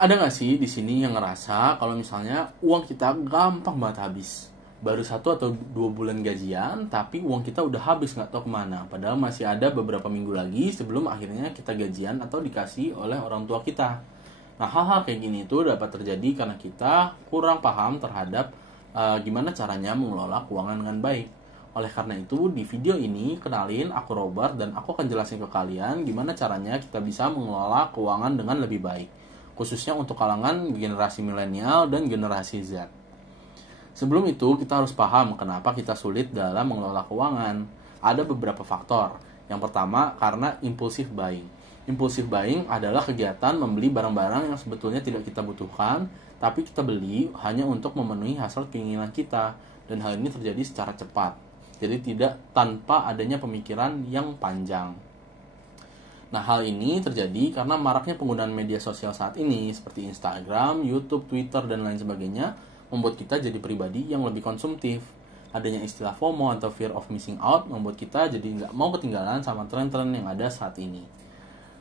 Ada nggak sih di sini yang ngerasa kalau misalnya uang kita gampang banget habis? Baru 1 atau 2 bulan gajian, tapi uang kita udah habis nggak tahu kemana. Padahal masih ada beberapa minggu lagi sebelum akhirnya kita gajian atau dikasih oleh orang tua kita. Nah, hal-hal kayak gini itu dapat terjadi karena kita kurang paham terhadap gimana caranya mengelola keuangan dengan baik. Oleh karena itu, di video ini, kenalin aku Robert dan aku akan jelasin ke kalian gimana caranya kita bisa mengelola keuangan dengan lebih baik. Khususnya untuk kalangan generasi milenial dan generasi Z. Sebelum itu, kita harus paham kenapa kita sulit dalam mengelola keuangan. Ada beberapa faktor. Yang pertama, karena impulsif buying. Impulsif buying adalah kegiatan membeli barang-barang yang sebetulnya tidak kita butuhkan, tapi kita beli hanya untuk memenuhi hasrat keinginan kita. Dan hal ini terjadi secara cepat. Jadi tidak tanpa adanya pemikiran yang panjang. Nah, hal ini terjadi karena maraknya penggunaan media sosial saat ini seperti Instagram, YouTube, Twitter, dan lain sebagainya membuat kita jadi pribadi yang lebih konsumtif. Adanya istilah FOMO atau Fear of Missing Out membuat kita jadi nggak mau ketinggalan sama tren-tren yang ada saat ini.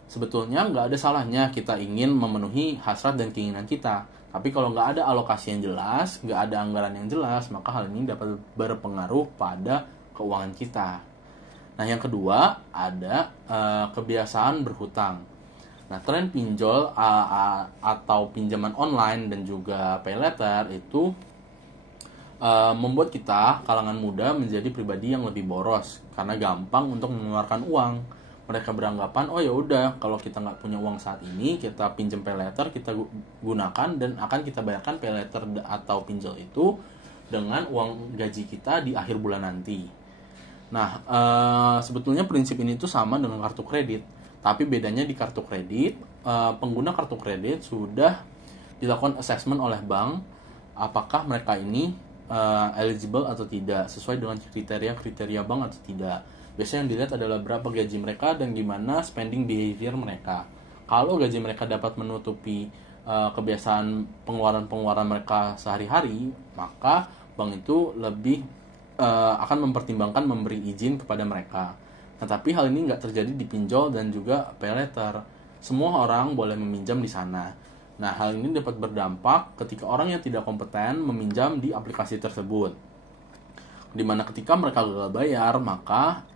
Sebetulnya nggak ada salahnya kita ingin memenuhi hasrat dan keinginan kita. Tapi kalau nggak ada alokasi yang jelas, nggak ada anggaran yang jelas, maka hal ini dapat berpengaruh pada keuangan kita. Nah, yang kedua ada kebiasaan berhutang. Nah, tren pinjol atau pinjaman online dan juga pay letter itu membuat kita kalangan muda menjadi pribadi yang lebih boros karena gampang untuk mengeluarkan uang. Mereka beranggapan, oh ya udah, kalau kita nggak punya uang saat ini, kita pinjam pay letter, kita gunakan dan akan kita bayarkan pay letter atau pinjol itu dengan uang gaji kita di akhir bulan nanti. Nah, sebetulnya prinsip ini tuh sama dengan kartu kredit. Tapi bedanya di kartu kredit, pengguna kartu kredit sudah dilakukan assessment oleh bank apakah mereka ini eligible atau tidak, sesuai dengan kriteria bank atau tidak. Biasanya yang dilihat adalah berapa gaji mereka dan gimana spending behavior mereka. Kalau gaji mereka dapat menutupi kebiasaan pengeluaran mereka sehari-hari, maka bank itu lebih akan mempertimbangkan memberi izin kepada mereka. Nah, tapi hal ini nggak terjadi di pinjol dan juga pay letter. Semua orang boleh meminjam di sana. Nah, hal ini dapat berdampak ketika orang yang tidak kompeten meminjam di aplikasi tersebut. Di mana ketika mereka gagal bayar, maka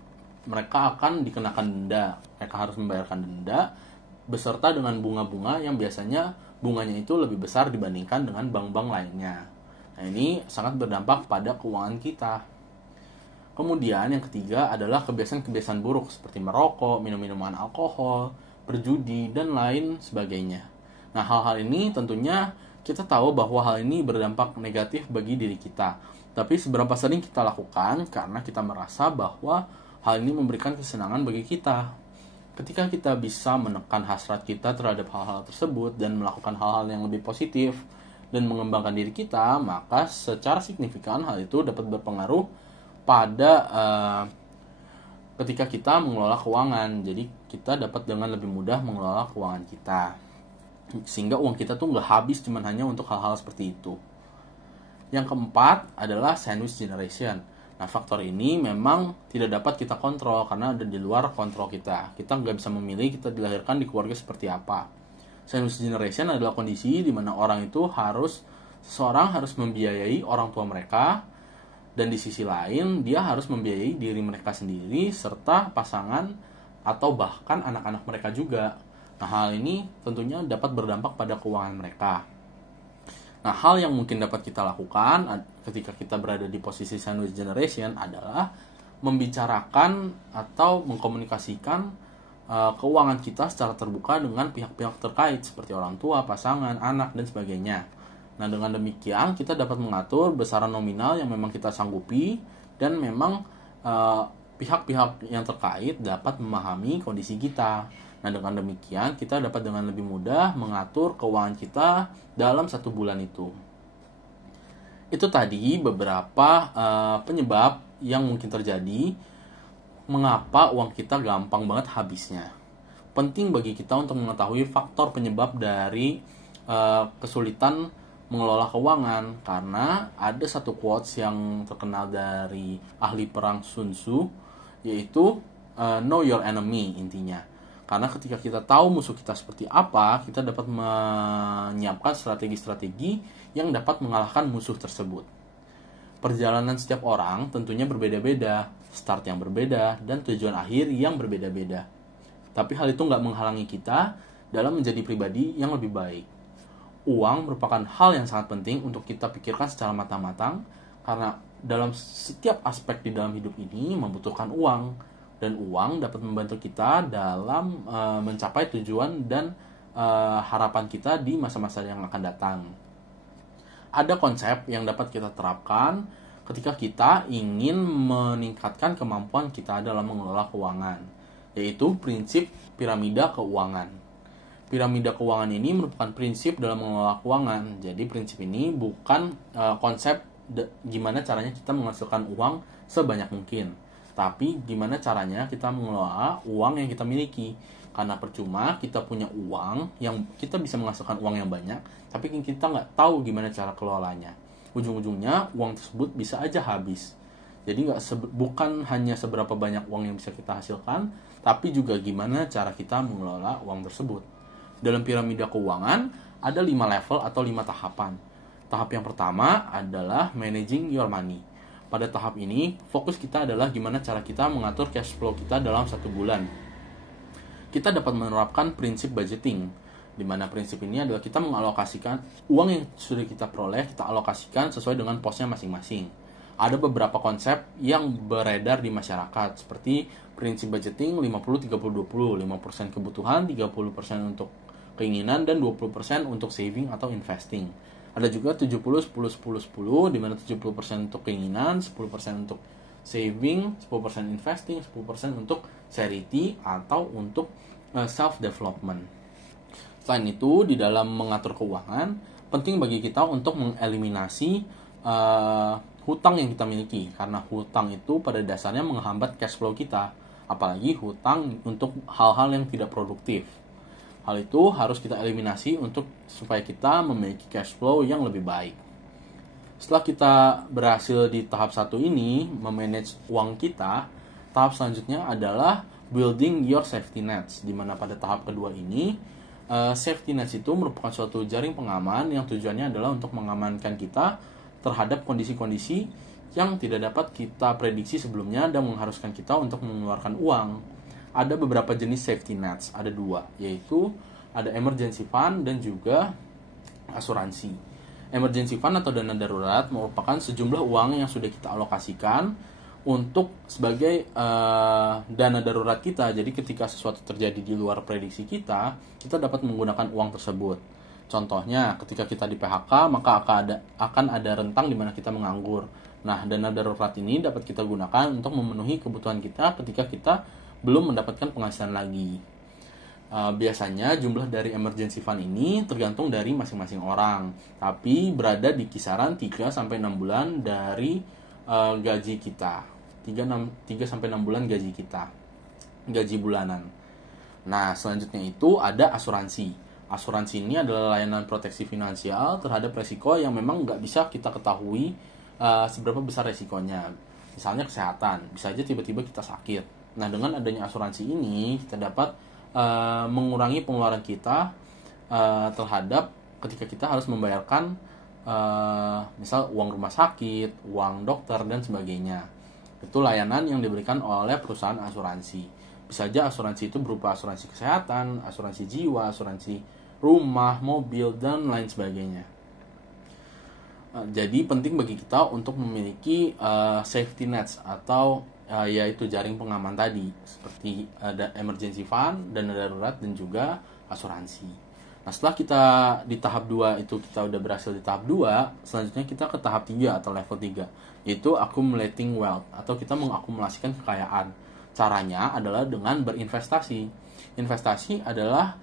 mereka akan dikenakan denda. Mereka harus membayarkan denda beserta dengan bunga-bunga yang biasanya bunganya itu lebih besar dibandingkan dengan bank-bank lainnya. Nah, ini sangat berdampak pada keuangan kita. Kemudian yang ketiga adalah kebiasaan-kebiasaan buruk seperti merokok, minum-minuman alkohol, berjudi, dan lain sebagainya. Nah, hal-hal ini tentunya kita tahu bahwa hal ini berdampak negatif bagi diri kita. Tapi seberapa sering kita lakukan karena kita merasa bahwa hal ini memberikan kesenangan bagi kita. Ketika kita bisa menekan hasrat kita terhadap hal-hal tersebut dan melakukan hal-hal yang lebih positif dan mengembangkan diri kita, maka secara signifikan hal itu dapat berpengaruh pada ketika kita mengelola keuangan. Jadi kita dapat dengan lebih mudah mengelola keuangan kita, sehingga uang kita tuh nggak habis cuman hanya untuk hal-hal seperti itu. Yang keempat adalah sandwich generation. Nah, faktor ini memang tidak dapat kita kontrol karena ada di luar kontrol kita. Kita nggak bisa memilih kita dilahirkan di keluarga seperti apa. Sandwich generation adalah kondisi di mana seseorang harus membiayai orang tua mereka, dan di sisi lain dia harus membiayai diri mereka sendiri serta pasangan atau bahkan anak-anak mereka juga. Nah, hal ini tentunya dapat berdampak pada keuangan mereka. Nah, hal yang mungkin dapat kita lakukan ketika kita berada di posisi sandwich generation adalah membicarakan atau mengkomunikasikan keuangan kita secara terbuka dengan pihak-pihak terkait seperti orang tua, pasangan, anak, dan sebagainya. Nah, dengan demikian kita dapat mengatur besaran nominal yang memang kita sanggupi dan memang pihak-pihak yang terkait dapat memahami kondisi kita. Nah, dengan demikian kita dapat dengan lebih mudah mengatur keuangan kita dalam 1 bulan itu. Itu tadi beberapa penyebab yang mungkin terjadi mengapa uang kita gampang banget habisnya. Penting bagi kita untuk mengetahui faktor penyebab dari kesulitan mengelola keuangan, karena ada satu quotes yang terkenal dari ahli perang Sun Tzu, yaitu know your enemy intinya. Karena ketika kita tahu musuh kita seperti apa, kita dapat menyiapkan strategi-strategi yang dapat mengalahkan musuh tersebut. Perjalanan setiap orang tentunya berbeda-beda, start yang berbeda, dan tujuan akhir yang berbeda-beda. Tapi hal itu nggak menghalangi kita dalam menjadi pribadi yang lebih baik. Uang merupakan hal yang sangat penting untuk kita pikirkan secara matang-matang, karena dalam setiap aspek di dalam hidup ini membutuhkan uang, dan uang dapat membantu kita dalam mencapai tujuan dan harapan kita di masa-masa yang akan datang. Ada konsep yang dapat kita terapkan ketika kita ingin meningkatkan kemampuan kita dalam mengelola keuangan, yaitu prinsip piramida keuangan. Piramida keuangan ini merupakan prinsip dalam mengelola keuangan. Jadi prinsip ini bukan konsep gimana caranya kita menghasilkan uang sebanyak mungkin, tapi gimana caranya kita mengelola uang yang kita miliki. Karena percuma kita punya uang yang kita bisa menghasilkan uang yang banyak, tapi kita nggak tahu gimana cara kelolanya. Ujung-ujungnya uang tersebut bisa aja habis. Jadi bukan hanya seberapa banyak uang yang bisa kita hasilkan, tapi juga gimana cara kita mengelola uang tersebut. Dalam piramida keuangan ada 5 level atau 5 tahapan. Tahap yang pertama adalah managing your money. Pada tahap ini, fokus kita adalah gimana cara kita mengatur cash flow kita dalam 1 bulan. Kita dapat menerapkan prinsip budgeting, di mana prinsip ini adalah kita mengalokasikan uang yang sudah kita peroleh, kita alokasikan sesuai dengan posnya masing-masing. Ada beberapa konsep yang beredar di masyarakat, seperti prinsip budgeting 50-30-20, 5% kebutuhan, 30% untuk keinginan, dan 20% untuk saving atau investing. Ada juga 70-10-10-10, di mana 70% untuk keinginan, 10% untuk saving, 10% investing, 10% untuk charity atau untuk self-development. Selain itu, di dalam mengatur keuangan, penting bagi kita untuk mengeliminasi hutang yang kita miliki. Karena hutang itu pada dasarnya menghambat cash flow kita. Apalagi hutang untuk hal-hal yang tidak produktif. Hal itu harus kita eliminasi supaya kita memiliki cash flow yang lebih baik. Setelah kita berhasil di tahap 1 ini, memanage uang kita, tahap selanjutnya adalah building your safety nets, di mana pada tahap kedua ini, safety nets itu merupakan suatu jaring pengaman yang tujuannya adalah untuk mengamankan kita terhadap kondisi-kondisi yang tidak dapat kita prediksi sebelumnya dan mengharuskan kita untuk mengeluarkan uang. Ada beberapa jenis safety nets, ada 2, yaitu ada emergency fund dan juga asuransi. Emergency fund atau dana darurat merupakan sejumlah uang yang sudah kita alokasikan untuk sebagai dana darurat kita. Jadi ketika sesuatu terjadi di luar prediksi kita dapat menggunakan uang tersebut. Contohnya, ketika kita di PHK, maka akan ada rentang di mana kita menganggur. Nah, dana darurat ini dapat kita gunakan untuk memenuhi kebutuhan kita ketika kita belum mendapatkan penghasilan lagi. Biasanya jumlah dari emergency fund ini tergantung dari masing-masing orang, tapi berada di kisaran 3-6 bulan dari gaji kita. 3-6 bulan gaji kita, gaji bulanan. Nah, selanjutnya itu ada asuransi. Asuransi ini adalah layanan proteksi finansial terhadap resiko yang memang nggak bisa kita ketahui seberapa besar resikonya. Misalnya kesehatan, bisa aja tiba-tiba kita sakit. Nah, dengan adanya asuransi ini, kita dapat mengurangi pengeluaran kita terhadap ketika kita harus membayarkan misal uang rumah sakit, uang dokter, dan sebagainya. Itu layanan yang diberikan oleh perusahaan asuransi. Bisa saja asuransi itu berupa asuransi kesehatan, asuransi jiwa, asuransi rumah, mobil, dan lain sebagainya. Jadi penting bagi kita untuk memiliki safety nets atau yaitu jaring pengaman tadi, seperti ada emergency fund, dana darurat, dan juga asuransi. Nah, setelah kita di tahap 2 itu kita udah berhasil di tahap 2, selanjutnya kita ke tahap 3 atau level 3, yaitu accumulating wealth atau kita mengakumulasikan kekayaan. Caranya adalah dengan berinvestasi. Investasi adalah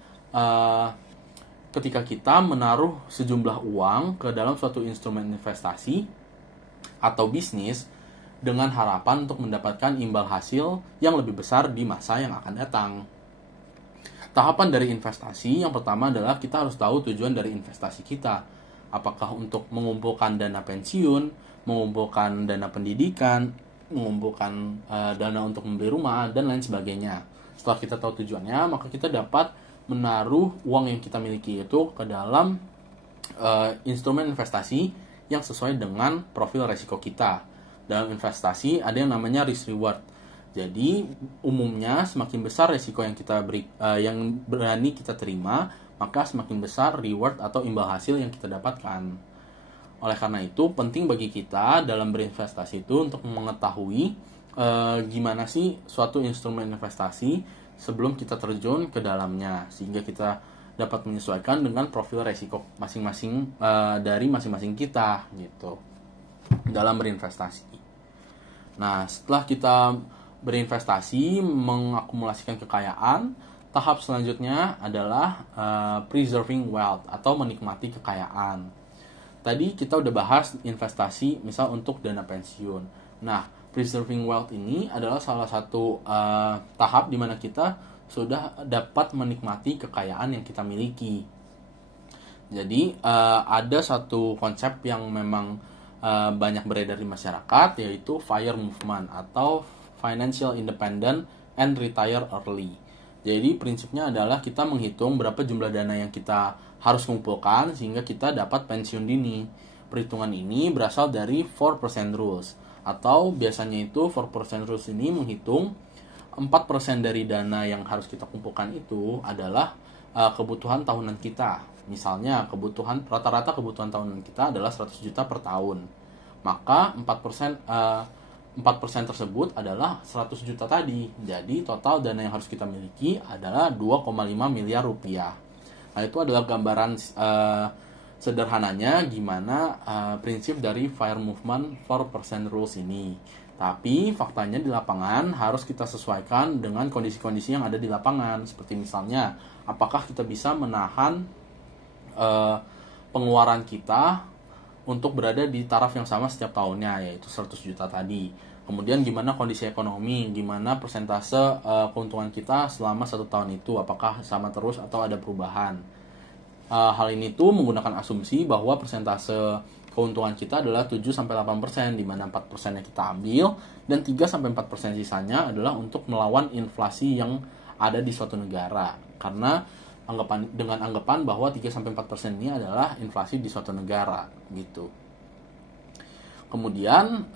ketika kita menaruh sejumlah uang ke dalam suatu instrumen investasi atau bisnis dengan harapan untuk mendapatkan imbal hasil yang lebih besar di masa yang akan datang. Tahapan dari investasi yang pertama adalah kita harus tahu tujuan dari investasi kita. Apakah untuk mengumpulkan dana pensiun, mengumpulkan dana pendidikan, mengumpulkan dana untuk membeli rumah, dan lain sebagainya. Setelah kita tahu tujuannya, maka kita dapat menaruh uang yang kita miliki itu ke dalam instrumen investasi yang sesuai dengan profil resiko kita. Dalam investasi ada yang namanya risk reward. Jadi umumnya semakin besar resiko yang kita yang berani kita terima, maka semakin besar reward atau imbal hasil yang kita dapatkan. Oleh karena itu penting bagi kita dalam berinvestasi itu untuk mengetahui gimana sih suatu instrumen investasi sebelum kita terjun ke dalamnya, sehingga kita dapat menyesuaikan dengan profil resiko masing-masing dari masing-masing kita gitu dalam berinvestasi. Nah, setelah kita berinvestasi, mengakumulasikan kekayaan, tahap selanjutnya adalah preserving wealth atau menikmati kekayaan. Tadi kita udah bahas investasi misal untuk dana pensiun. Nah, preserving wealth ini adalah salah satu tahap di mana kita sudah dapat menikmati kekayaan yang kita miliki. Jadi ada satu konsep yang memang banyak beredar di masyarakat, yaitu FIRE movement atau Financial Independent and Retire Early. Jadi prinsipnya adalah kita menghitung berapa jumlah dana yang kita harus kumpulkan sehingga kita dapat pensiun dini. Perhitungan ini berasal dari 4% rules, atau biasanya itu 4% rules ini menghitung 4% dari dana yang harus kita kumpulkan itu adalah kebutuhan tahunan kita. Misalnya rata-rata kebutuhan tahunan kita adalah 100 juta per tahun. Maka 4% tersebut adalah 100 juta tadi. Jadi total dana yang harus kita miliki adalah 2,5 miliar rupiah. Nah, itu adalah gambaran sederhananya gimana prinsip dari FIRE movement 4% rules ini. Tapi faktanya di lapangan harus kita sesuaikan dengan kondisi-kondisi yang ada di lapangan. Seperti misalnya, apakah kita bisa menahan pengeluaran kita untuk berada di taraf yang sama setiap tahunnya, yaitu 100 juta tadi. Kemudian gimana kondisi ekonomi, gimana persentase keuntungan kita selama 1 tahun itu, apakah sama terus atau ada perubahan. Hal ini tuh menggunakan asumsi bahwa persentase keuntungan kita adalah 7-8%, di mana 4% yang kita ambil, dan 3-4% sisanya adalah untuk melawan inflasi yang ada di suatu negara. Karena dengan anggapan bahwa 3-4% ini adalah inflasi di suatu negara gitu. Kemudian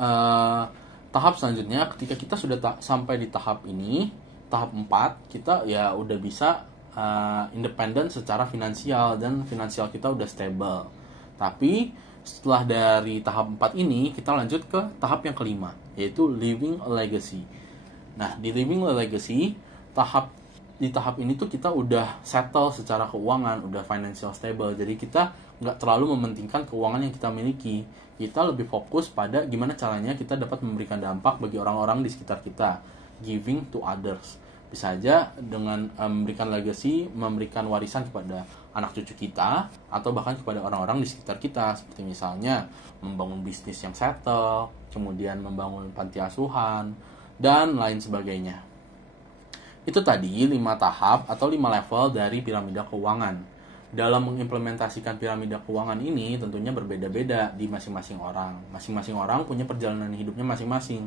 tahap selanjutnya, ketika kita sudah sampai di tahap ini, tahap 4, kita ya udah bisa independen secara finansial dan finansial kita udah stable. Tapi setelah dari tahap 4 ini, kita lanjut ke tahap yang kelima, yaitu living a legacy. Nah, di living a legacy, di tahap ini tuh kita udah settle secara keuangan, udah financial stable. Jadi kita nggak terlalu mementingkan keuangan yang kita miliki. Kita lebih fokus pada gimana caranya kita dapat memberikan dampak bagi orang-orang di sekitar kita. Giving to others. Bisa aja dengan memberikan legacy, memberikan warisan kepada anak cucu kita, atau bahkan kepada orang-orang di sekitar kita. Seperti misalnya membangun bisnis yang settle, kemudian membangun panti asuhan, dan lain sebagainya. Itu tadi 5 tahap atau 5 level dari piramida keuangan. Dalam mengimplementasikan piramida keuangan ini tentunya berbeda-beda di masing-masing orang. Masing-masing orang punya perjalanan hidupnya masing-masing.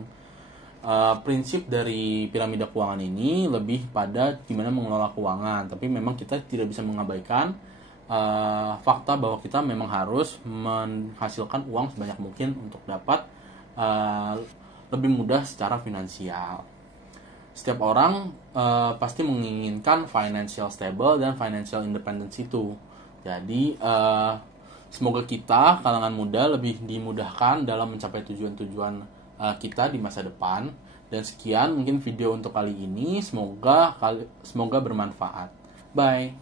Prinsip dari piramida keuangan ini lebih pada gimana mengelola keuangan. Tapi memang kita tidak bisa mengabaikan fakta bahwa kita memang harus menghasilkan uang sebanyak mungkin untuk dapat lebih mudah secara finansial. Setiap orang pasti menginginkan financial stable dan financial independence itu. Jadi semoga kita kalangan muda lebih dimudahkan dalam mencapai tujuan-tujuan kita di masa depan. Dan sekian mungkin video untuk kali ini, semoga bermanfaat. Bye.